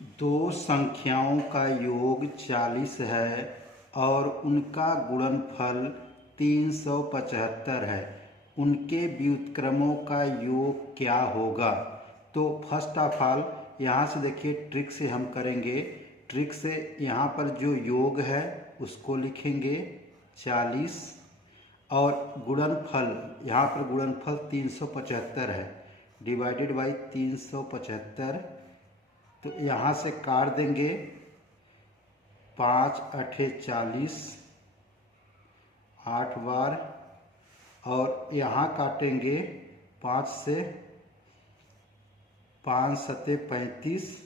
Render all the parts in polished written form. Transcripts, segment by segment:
दो संख्याओं का योग 40 है और उनका गुणनफल 375 है। उनके व्युत्क्रमों का योग क्या होगा? तो फर्स्ट ऑफ ऑल यहाँ से देखिए, ट्रिक से हम करेंगे। ट्रिक से यहाँ पर जो योग है उसको लिखेंगे 40 और गुणनफल, यहाँ पर गुणनफल 375 है, डिवाइडेड बाई 375। तो यहाँ से काट देंगे 5 अठे 40, 8 बार, और यहाँ काटेंगे 5 से 5 सते 35,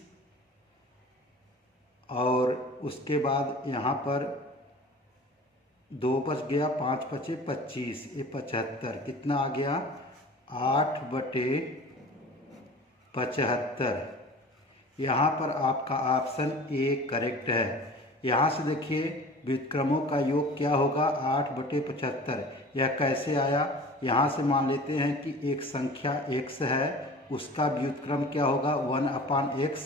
और उसके बाद यहाँ पर 2 बच गया, 5 बचे 25, ये 75 कितना आ गया? 8/75। यहाँ पर आपका ऑप्शन ए करेक्ट है। यहाँ से देखिए व्युत्क्रमों का योग क्या होगा? 8/75। यह कैसे आया? यहाँ से मान लेते हैं कि एक संख्या x है, उसका व्युत्क्रम क्या होगा? 1/x,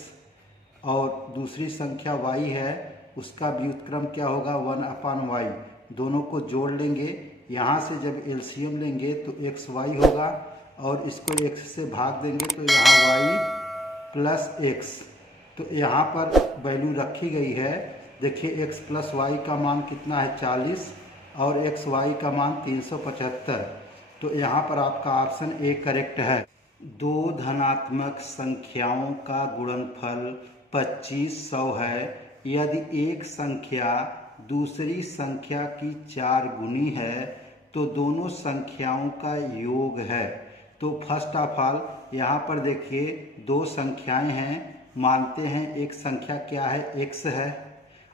और दूसरी संख्या y है, उसका व्युत्क्रम क्या होगा? 1/y। दोनों को जोड़ लेंगे। यहाँ से जब एलसीएम लेंगे तो xy होगा, और इसको x से भाग देंगे तो यहाँ y प्लस x। तो यहाँ पर वैल्यू रखी गई है। देखिए x प्लस वाई का मान कितना है? 40, और एक्स वाई का मान 375। तो यहाँ पर आपका ऑप्शन ए करेक्ट है। दो धनात्मक संख्याओं का गुणनफल 2500 है। यदि एक संख्या दूसरी संख्या की 4 गुनी है तो दोनों संख्याओं का योग है। तो फर्स्ट ऑफ ऑल यहाँ पर देखिए दो संख्याएं हैं, मानते हैं एक संख्या क्या है? x है,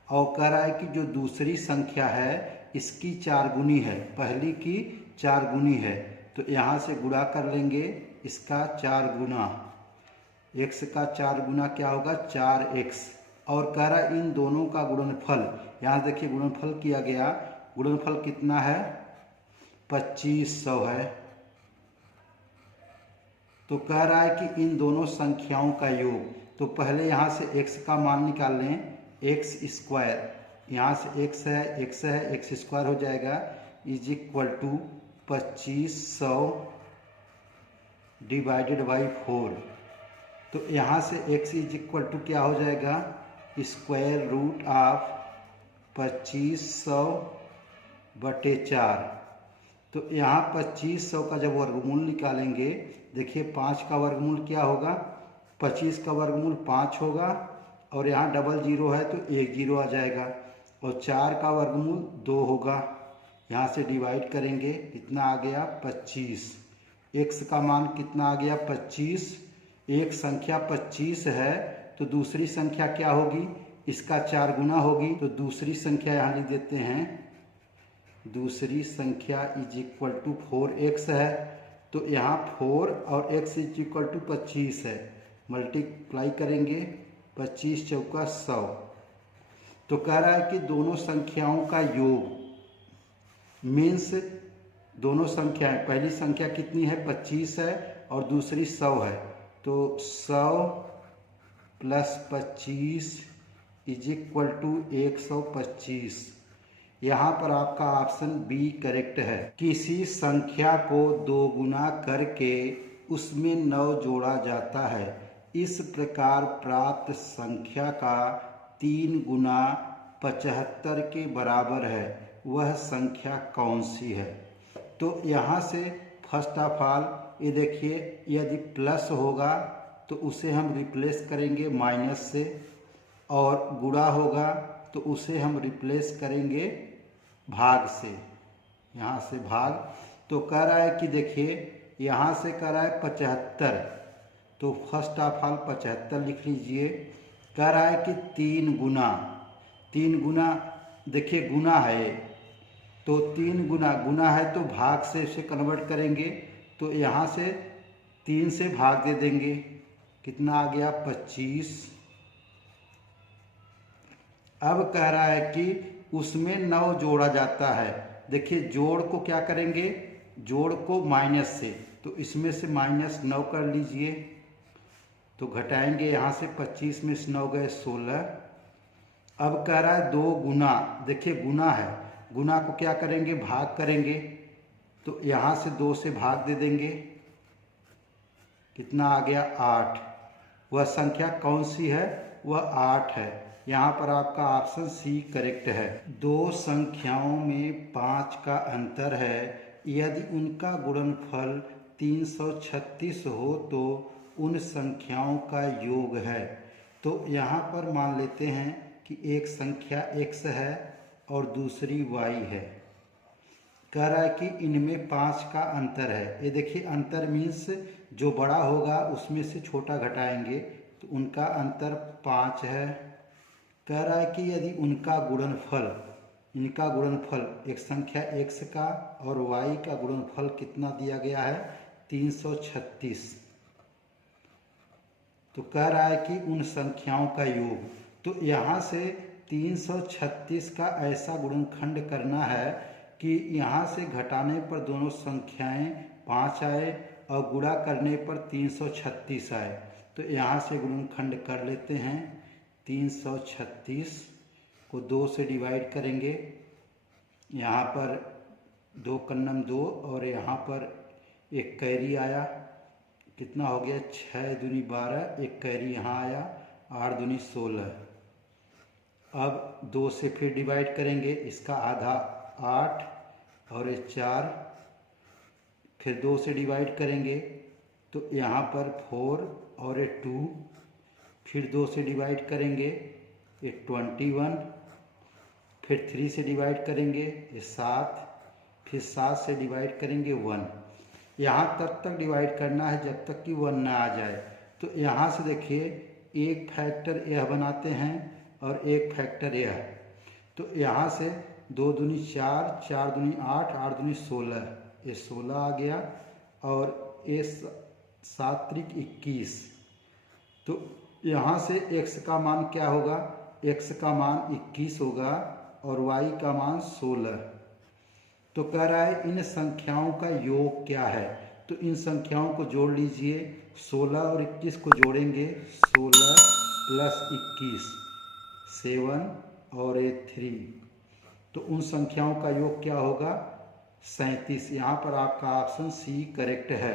और कह रहा है कि जो दूसरी संख्या है इसकी 4 गुनी है, पहली की 4 गुनी है। तो यहाँ से गुणा कर लेंगे, इसका 4 गुना, x का 4 गुना क्या होगा? 4x। और कह रहा है इन दोनों का गुणनफल, यहाँ देखिए गुणनफल किया गया, गुणनफल कितना है? 2500 है। तो कह रहा है कि इन दोनों संख्याओं का योग। तो पहले यहाँ से x का मान निकाल लें, एक्स स्क्वायर, यहाँ से x है, x स्क्वायर हो जाएगा, is equal to 2500 divided by 4। तो यहाँ से x इज इक्वल टू क्या हो जाएगा? Square root of 2500/4। तो यहाँ 2500 का जब वर्गमूल निकालेंगे, देखिए 5 का वर्गमूल क्या होगा? 25 का वर्गमूल 5 होगा, और यहाँ डबल जीरो है तो 1 जीरो आ जाएगा, और 4 का वर्गमूल 2 होगा। यहाँ से डिवाइड करेंगे, कितना आ गया? 25। x का मान कितना आ गया? 25। एक संख्या 25 है तो दूसरी संख्या क्या होगी? इसका 4 गुना होगी। तो दूसरी संख्या यहाँ लिख देते हैं, दूसरी संख्या इज इक्वल टू 4x है। तो यहाँ 4 और x इज इक्वल टू 25 है, मल्टीप्लाई करेंगे, 25 चौका 100। तो कह रहा है कि दोनों संख्याओं का योग, मीन्स दोनों संख्याएं, पहली संख्या कितनी है? 25 है, और दूसरी 100 है। तो 100 प्लस 25 इज इक्वल टू 125। यहाँ पर आपका ऑप्शन बी करेक्ट है। किसी संख्या को 2 गुना करके उसमें 9 जोड़ा जाता है। इस प्रकार प्राप्त संख्या का 3 गुना 75 के बराबर है, वह संख्या कौन सी है? तो यहाँ से फर्स्ट ऑफ ऑल ये देखिए, यदि प्लस होगा तो उसे हम रिप्लेस करेंगे माइनस से, और गुणा होगा तो उसे हम रिप्लेस करेंगे भाग से, यहाँ से भाग। तो कह रहा है कि देखिए यहाँ से कह रहा है 75, तो फर्स्ट ऑफ ऑल 75 लिख लीजिए। कह रहा है कि 3 गुना, 3 गुना, देखिए गुना है, तो 3 गुना, गुना है तो भाग से इसे कन्वर्ट करेंगे। तो यहाँ से 3 से भाग दे देंगे, कितना आ गया? 25। अब कह रहा है कि उसमें 9 जोड़ा जाता है। देखिए जोड़ को क्या करेंगे? जोड़ को माइनस से, तो इसमें से -9 कर लीजिए, तो घटाएंगे यहाँ से 25 में से 9 गए 16। अब कह रहा है 2 गुना, देखिए गुना है, गुना को क्या करेंगे, भाग करेंगे। तो यहाँ से 2 से भाग दे देंगे, कितना आ गया 8। वह संख्या कौन सी है, वह 8 है। यहाँ पर आपका ऑप्शन सी करेक्ट है। दो संख्याओं में 5 का अंतर है, यदि उनका गुणनफल 336 हो तो उन संख्याओं का योग है। तो यहाँ पर मान लेते हैं कि एक संख्या x है और दूसरी y है। कह रहा है कि इनमें 5 का अंतर है। ये देखिए अंतर मीन्स जो बड़ा होगा उसमें से छोटा घटाएंगे, तो उनका अंतर 5 है। कह रहा है कि यदि उनका गुणनफल, इनका गुणनफल एक संख्या x का और y का गुणनफल कितना दिया गया है, 336। तो कह रहा है कि उन संख्याओं का योग। तो यहाँ से 336 का ऐसा गुणनखंड करना है कि यहाँ से घटाने पर दोनों संख्याएं 5 आए और गुणा करने पर 336 आए। तो यहाँ से गुणनखंड कर लेते हैं। 336 को 2 से डिवाइड करेंगे, यहाँ पर 2 कन्नम 2 और यहाँ पर एक कैरी आया, कितना हो गया 6 दूनी 12, एक कैरी यहाँ आया 8 दूनी 16। अब 2 से फिर डिवाइड करेंगे, इसका आधा 8 और ये 4, फिर 2 से डिवाइड करेंगे तो यहाँ पर 4 और ये 2, फिर 2 से डिवाइड करेंगे ये 21, फिर 3 से डिवाइड करेंगे ये 7, फिर 7 से डिवाइड करेंगे 1। यहाँ तक डिवाइड करना है जब तक कि 1 ना आ जाए। तो यहाँ से देखिए एक फैक्टर यह बनाते हैं और एक फैक्टर यह। तो यहाँ से 2 दूनी 4, 4 दूनी 8, 8 दूनी 16, ये 16 आ गया और ये 7 त्रिक 21। तो यहाँ से x का मान क्या होगा, x का मान 21 होगा और y का मान 16। तो कह रहा है इन संख्याओं का योग क्या है। तो इन संख्याओं को जोड़ लीजिए, 16 और 21 को जोड़ेंगे, 16 प्लस 21 7 और 3। तो उन संख्याओं का योग क्या होगा, 37। यहाँ पर आपका ऑप्शन सी करेक्ट है।